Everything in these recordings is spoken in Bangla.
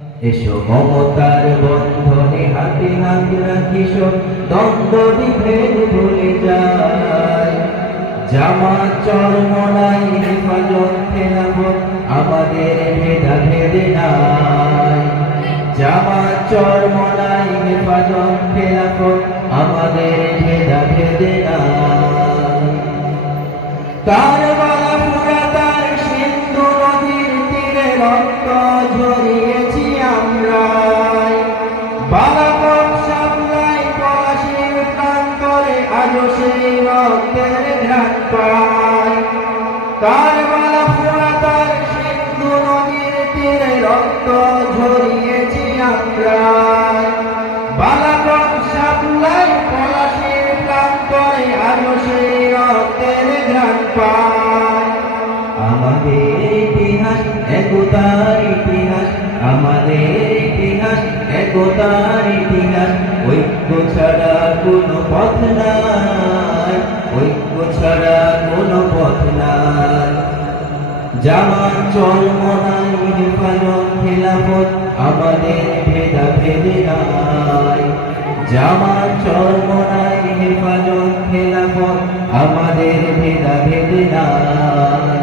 এসো মমতার বন্ধনে হাতে হাত রাখি সব দ্বন্দ্ব বিভেদ ভুলে যায়। জামাত চরমনাই হেফাজত খেলাফত আমাদের ভেদাভেদ নাই। জামাত চরমনাই হেফাজত খেলাফত আমাদের ভেদাভেদ নাই। কারবালা ফুরাতার সিন্ধু নদীর তীরে রক্ত ঝরিয়েছি আমরা। বালাকোট সামলাই পলাশীর প্রান্তরে আজও সেই রক্তের ঘ্রাণ পাই। কারবালা ফুরাতার সিন্ধু নদীর তীরে রক্ত ঝরিয়েছি আমরা। বালাকোট সামলাই পলাশীর প্রান্তরে আজও সেই রক্তের ঘ্রাণ পাই। আমাদের ইতিহাস একতার ইতিহাস, আমাদের ইতিহাস একতার ইতিহাস। ঐক্য ছাড়া কোনো পথ নাই, ঐক্য ছাড়া কোনো পথ নাই। জামাত চরমনাই হেফাজত খেলাফত আমাদের ভেদাভেদ নাই। জামাত চরমনাই হেফাজত খেলাফত আমাদের ভেদাভেদ নাই।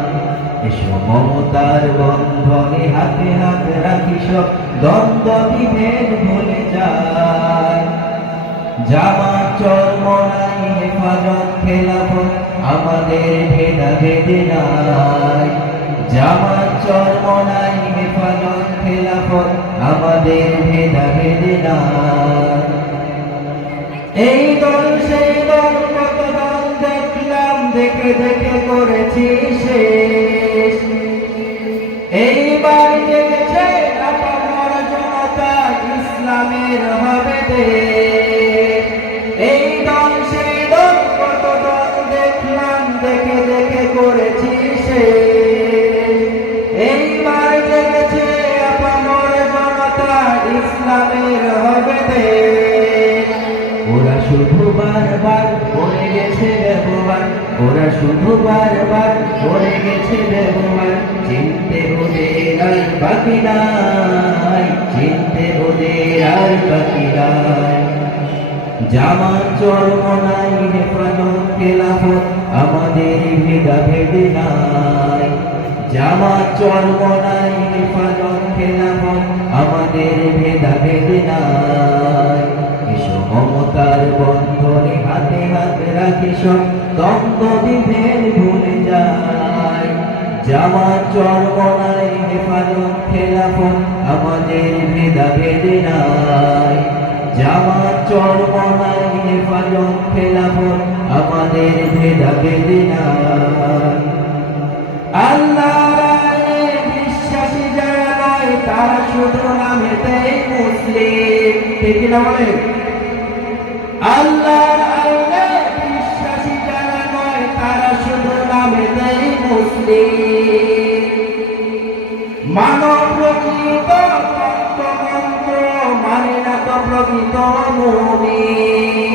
এসো মমতার বন্ধনে হাতে হাত রাখি সব দ্বন্দ্ব বিভেদ ভুলে যায়। জামাত চরমনাই হেফাজত খেলাফত আমাদের ভেদাভেদ নাই। জামাত চরমনাই হেফাজত খেলাফত আমাদের ভেদাভেদ নাই। এই দল সেই দল কত দল দেখলাম, দেখে দেখে করেছি শেষ। এইবার জেগেছে আপামর জনতা, ইসলামের হবে দেশ। এই দল সেই দল কত দল দেখলাম, দেখে দেখে করেছি শেষ। এইবার জেগেছে আপামর জনতা, ইসলামের হবে দেশ। ওরা শুধু বারবার করে গেছে ব্যবহার, ওরা শুধু বারবার করে গেছে ব্যবহার। চিনতে ওদের আর বাকি নাই, চিনতে ওদের আর বাকি নাই। জামাত চরমনাই হেফাজত খেলাফত আমাদের ভেদাভেদ নাই। জামাত চরমনাই হেফাজত খেলাফত আমাদের ভেদাভেদ নাই। এসো মমতার বন্ধনে হাতে হাত রাখি সব দ্বন্দ্ব বিভেদ ভুলে যায়। জামাত চরমনাই হেফাজত খেলাফত আমাদের ভেদাভেদ নাই। জামাত চরমনাই হেফাজত খেলাফত আমাদের ভেদাভেদ নাই। আল্লাহর আইনে বিশ্বাসী যারা নয়, তারা শুধু নামেতেই মুসলিম। ঠিক না বলে? আল্লাহর আইনে বিশ্বাসী যারা নয়, তারা শুধু নামেতেই মুসলিম। মানব প্রকৃত তন্ত্রমন্ত্র মানে না তো প্রকৃত মুমিন।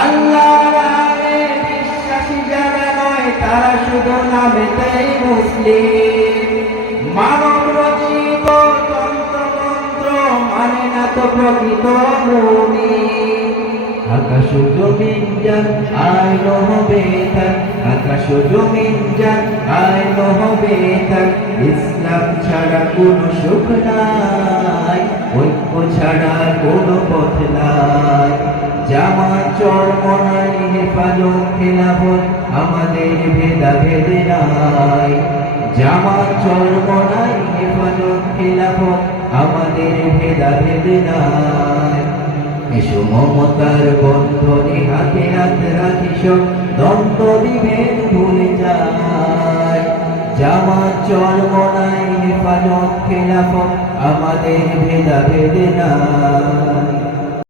আল্লাহর আইনে বিশ্বাসী যারা নয়, তারা শুধু নামেতেই মুসলিম। মানব রচিত তন্ত্রমন্ত্র মানে না তো প্রকৃত মুমিন। আকাশ জমিন যান আইন হবে তার, আকাশ জমিন যান আইন হবে তার। ইসলাম ছাড়া কোনো সুখ নাই, ঐক্য ছাড়া কোনো পথ নাই। জামাত চরমনাই হেফাজত খেলাফত আমাদের ভেদাভেদ নাই। জামাত চরমনাই হেফাজত খেলাফত আমাদের ভেদাভেদ নাই। এসো মমতার বন্ধনে হাতে হাত রাখি সব দ্বন্দ্ব বিভেদ ভুলে যায়। জামাত চরমনাই হেফাজত খেলাফত আমাদের ভেদাভেদ নাই।